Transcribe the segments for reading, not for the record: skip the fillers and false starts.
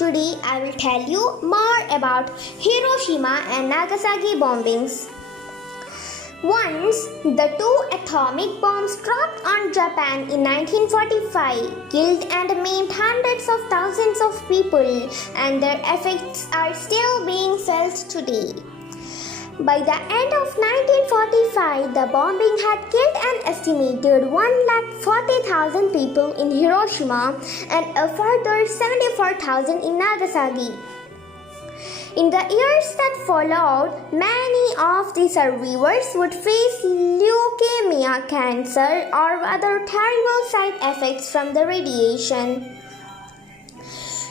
today I will tell you more about Hiroshima and Nagasaki bombings. Once, the two atomic bombs dropped on Japan in 1945 killed and maimed hundreds of thousands of people, and their effects are still being felt today. By the end of 1945, the bombing had killed an estimated 140,000 people in Hiroshima and a further 74,000 in Nagasaki. In the years that followed, many of the survivors would face leukemia, cancer, or other terrible side effects from the radiation.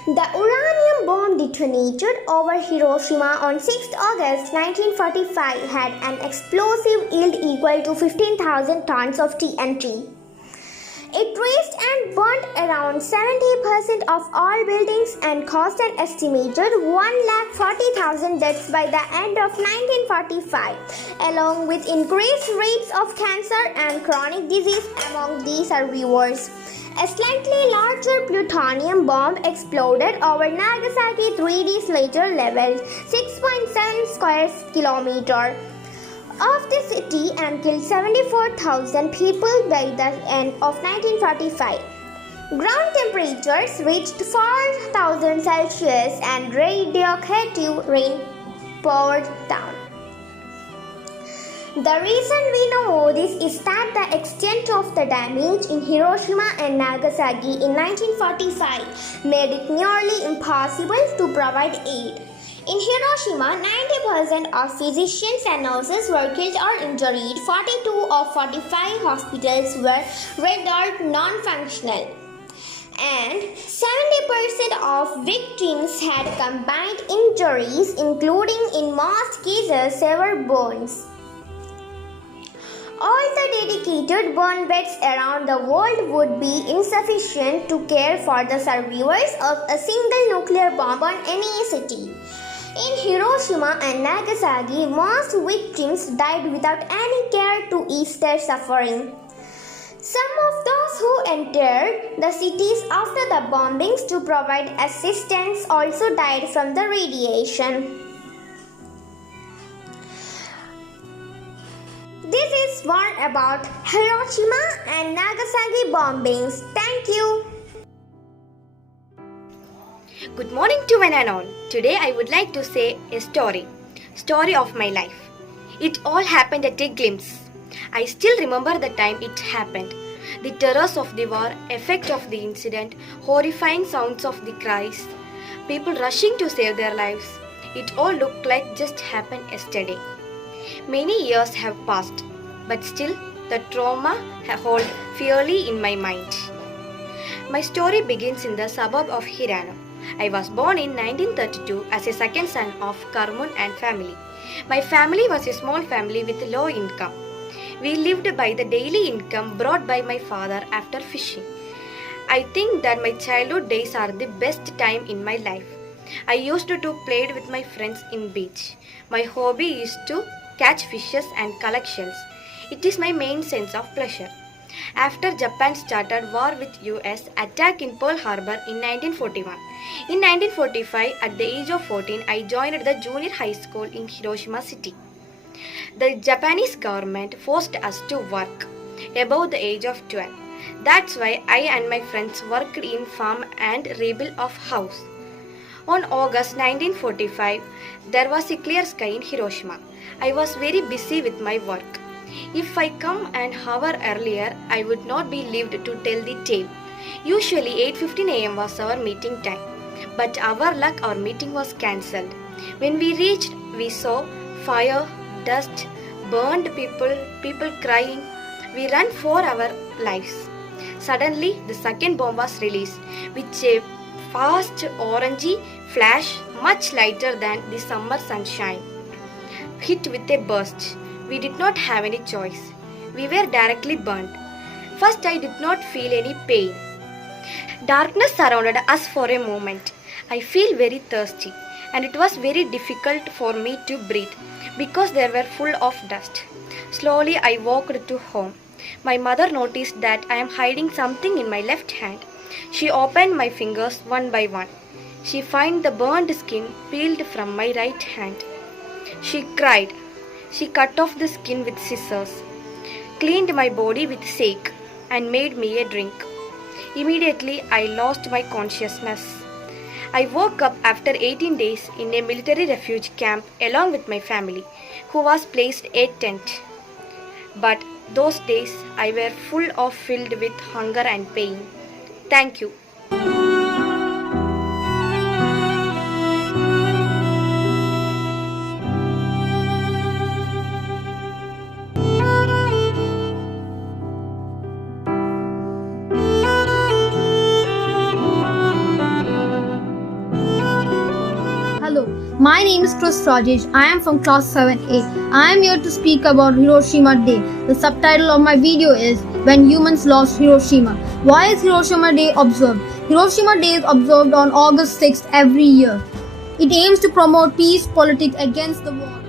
The uranium bomb detonated over Hiroshima on 6 August 1945 had an explosive yield equal to 15,000 tons of TNT. It razed and burnt around 70% of all buildings and caused an estimated 140,000 deaths by the end of 1945, along with increased rates of cancer and chronic disease among the survivors. A slightly larger plutonium bomb exploded over Nagasaki 3 days later, leveled 6.7 square kilometers of the city and killed 74,000 people by the end of 1945. Ground temperatures reached 4,000 Celsius and radioactive rain poured down. The reason we know this is that the extent of the damage in Hiroshima and Nagasaki in 1945 made it nearly impossible to provide aid. In Hiroshima, 90% of physicians and nurses were killed or injured. 42 of 45 hospitals were rendered non-functional, and 70% of victims had combined injuries, including in most cases severed bones. All the dedicated burn beds around the world would be insufficient to care for the survivors of a single nuclear bomb on any city. In Hiroshima and Nagasaki, most victims died without any care to ease their suffering. Some of those who entered the cities after the bombings to provide assistance also died from the radiation. This is more about Hiroshima and Nagasaki bombings. Thank you. Good morning to one and all. Today I would like to say a story of my life. It all happened at a glimpse. I still remember the time it happened. The terrors of the war, effect of the incident, horrifying sounds of the cries, people rushing to save their lives. It all looked like just happened yesterday. Many years have passed, but still the trauma holds firmly in my mind. My story begins in the suburb of Hirano. I was born in 1932 as a second son of Karmun and family. My family was a small family with low income. We lived by the daily income brought by my father after fishing. I think that my childhood days are the best time in my life. I used to play with my friends in beach. My hobby is to catch fishes and collect shells. It is my main sense of pleasure. After Japan started war with US attack in Pearl Harbor in 1941. In 1945, at the age of 14, I joined the junior high school in Hiroshima city. The Japanese government forced us to work above the age of 12. That's why I and my friends worked in farm and rebuild of house. On August 1945, there was a clear sky in Hiroshima. I was very busy with my work. If I come an hour earlier, I would not be lived to tell the tale. Usually 8:15 a.m. was our meeting time, but our luck our meeting was cancelled. When we reached, we saw fire, dust, burned people crying. We ran for our lives. Suddenly, the second bomb was released, with a fast orangey flash much lighter than the summer sunshine. Hit with a burst. We did not have any choice. We were directly burned. First, I did not feel any pain. Darkness surrounded us for a moment. I feel very thirsty, and it was very difficult for me to breathe because they were full of dust. Slowly, I walked to home. My mother noticed that I am hiding something in my left hand. She opened my fingers one by one. She found the burned skin peeled from my right hand. She cried. She cut off the skin with scissors, cleaned my body with sake, and made me a drink. Immediately, I lost my consciousness. I woke up after 18 days in a military refuge camp along with my family, who was placed a tent. But those days I were filled with hunger and pain. Thank you. Hello, my name is Chris Rajesh. I am from class 7A. I am here to speak about Hiroshima Day. The subtitle of my video is When Humans Lost Hiroshima. Why is Hiroshima Day observed? Hiroshima Day is observed on August 6th every year. It aims to promote peace politics against the war.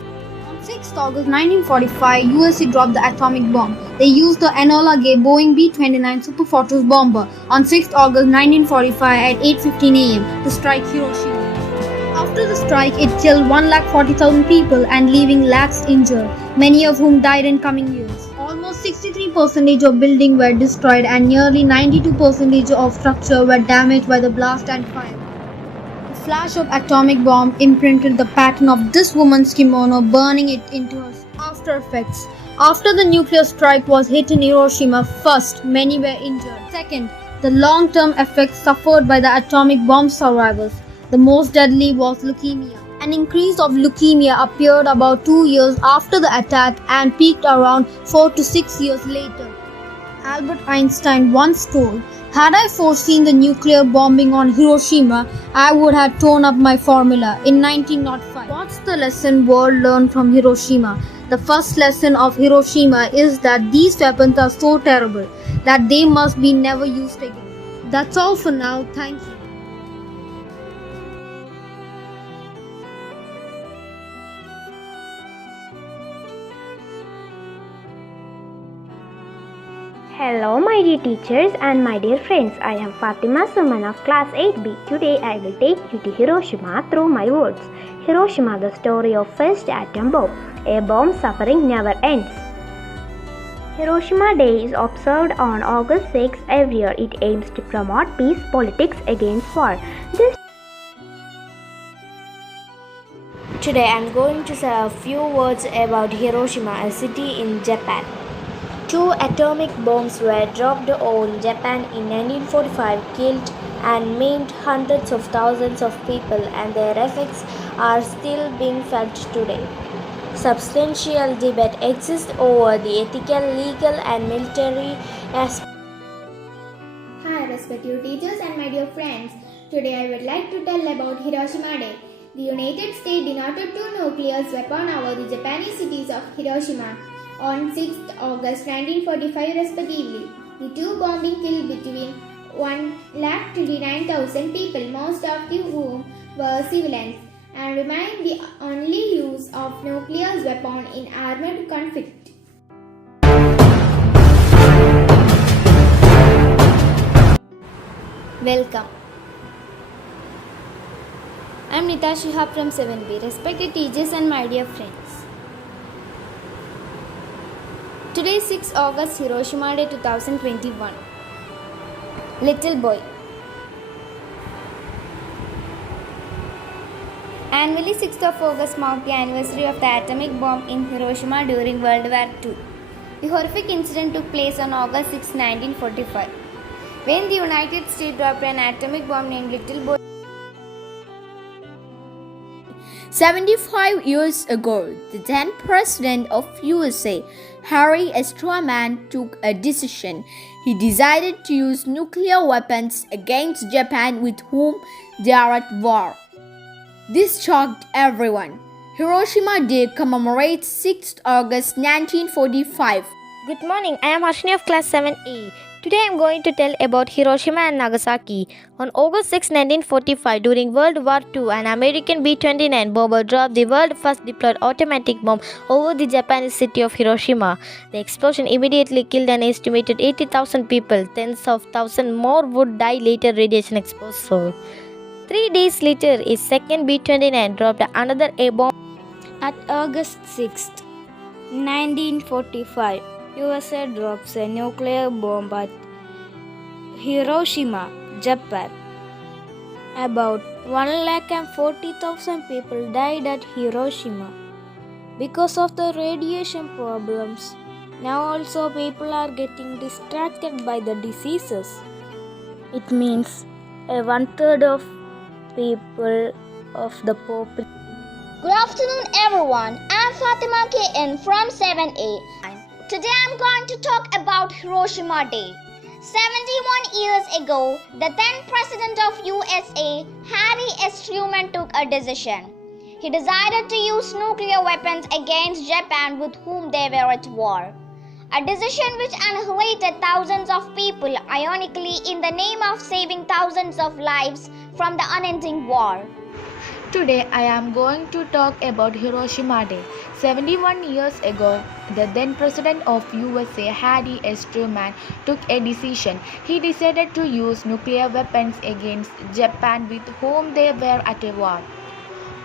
On 6th August 1945, USA dropped the atomic bomb. They used the Enola Gay Boeing B-29 Superfortress bomber on 6th August 1945 at 8:15 a.m. to strike Hiroshima. After the strike, it killed 140,000 people and leaving lakhs injured, many of whom died in coming years. Almost 63% of buildings were destroyed and nearly 92% of structure were damaged by the blast and fire. The flash of atomic bomb imprinted the pattern of this woman's kimono, burning it into her after effects. After the nuclear strike was hit in Hiroshima, first, many were injured. Second, the long-term effects suffered by the atomic bomb survivors. The most deadly was leukemia. An increase of leukemia appeared about 2 years after the attack and peaked around 4 to 6 years later. Albert Einstein once told, "Had I foreseen the nuclear bombing on Hiroshima, I would have torn up my formula." In 1905. What's the lesson world learned from Hiroshima? The first lesson of Hiroshima is that these weapons are so terrible that they must be never used again. That's all for now. Thank you. Hello my dear teachers and my dear friends, I am Fatima Suman of class 8B. Today I will take you to Hiroshima through my words. Hiroshima, the story of first atom bomb. A bomb suffering never ends. Hiroshima Day is observed on August 6 every year. It aims to promote peace politics against war. Today I am going to say a few words about Hiroshima, a city in Japan. 2 atomic bombs were dropped on Japan in 1945, killed and maimed hundreds of thousands of people, and their effects are still being felt today. Substantial debate exists over the ethical, legal, and military aspects. Hi, respected teachers and my dear friends. Today I would like to tell about Hiroshima Day. The United States detonated 2 nuclear weapons over the Japanese cities of Hiroshima on 6th August 1945 respectively. The 2 bombings killed between 129,000 people, most of whom were civilians, and remain the only use of nuclear weapon in armed conflict. Welcome. I am Nita Shihab from 7B. Respected teachers and my dear friends. Today is 6 August, Hiroshima Day 2021. Little boy. Annually, 6th of August marked the anniversary of the atomic bomb in Hiroshima during World War II. The horrific incident took place on August 6, 1945, when the United States dropped an atomic bomb named Little Boy. 75 years ago, the then President of USA, Harry S. Truman, took a decision. He decided to use nuclear weapons against Japan, with whom they are at war. This shocked everyone. Hiroshima Day commemorates 6th August 1945. Good morning, I am Harshini of class 7E. Today I am going to tell about Hiroshima and Nagasaki. On August 6, 1945, during World War II, an American B-29 bomber dropped the world's first deployed automatic bomb over the Japanese city of Hiroshima. The explosion immediately killed an estimated 80,000 people. Tens of thousands more would die later radiation exposure. 3 days later, its second B-29 dropped another A-bomb. At August 6th, 1945, USA drops a nuclear bomb at Hiroshima, Japan. About 140,000 people died at Hiroshima because of the radiation problems. Now also people are getting distracted by the diseases. It means a one-third of people of the population. Good afternoon, everyone. I'm Fatima KN from 7A. Today I'm going to talk about Hiroshima Day. 71 years ago, the then President of USA, Harry S. Truman, took a decision. He decided to use nuclear weapons against Japan, with whom they were at war. A decision which annihilated thousands of people, ironically in the name of saving thousands of lives from the unending war. Today I am going to talk about Hiroshima Day. 71 years ago, the then President of USA, Harry S. Truman, took a decision. He decided to use nuclear weapons against Japan, with whom they were at a war.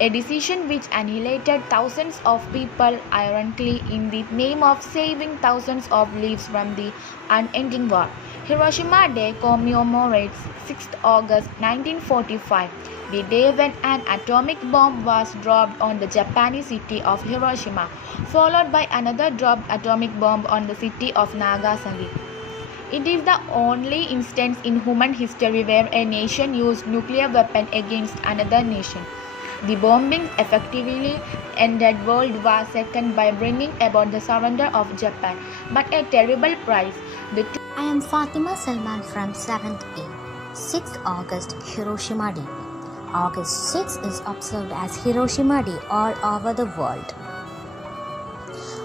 A decision which annihilated thousands of people, ironically in the name of saving thousands of lives from the unending war. Hiroshima Day commemorates 6th August 1945, the day when an atomic bomb was dropped on the Japanese city of Hiroshima, followed by another dropped atomic bomb on the city of Nagasaki. It is the only instance in human history where a nation used nuclear weapon against another nation. The bombing effectively ended World War II by bringing about the surrender of Japan, but at a terrible price. I am Fatima Salman from 7th A. 6th August, Hiroshima Day. August 6 is observed as Hiroshima Day all over the world.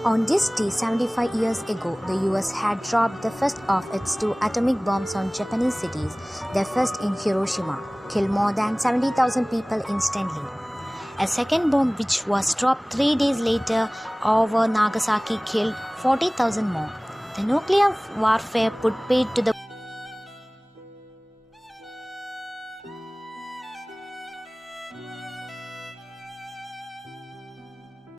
On this day, 75 years ago, the US had dropped the first of its 2 atomic bombs on Japanese cities, the first in Hiroshima, killed more than 70,000 people instantly. A second bomb, which was dropped 3 days later over Nagasaki, killed 40,000 more. The nuclear warfare put paid to the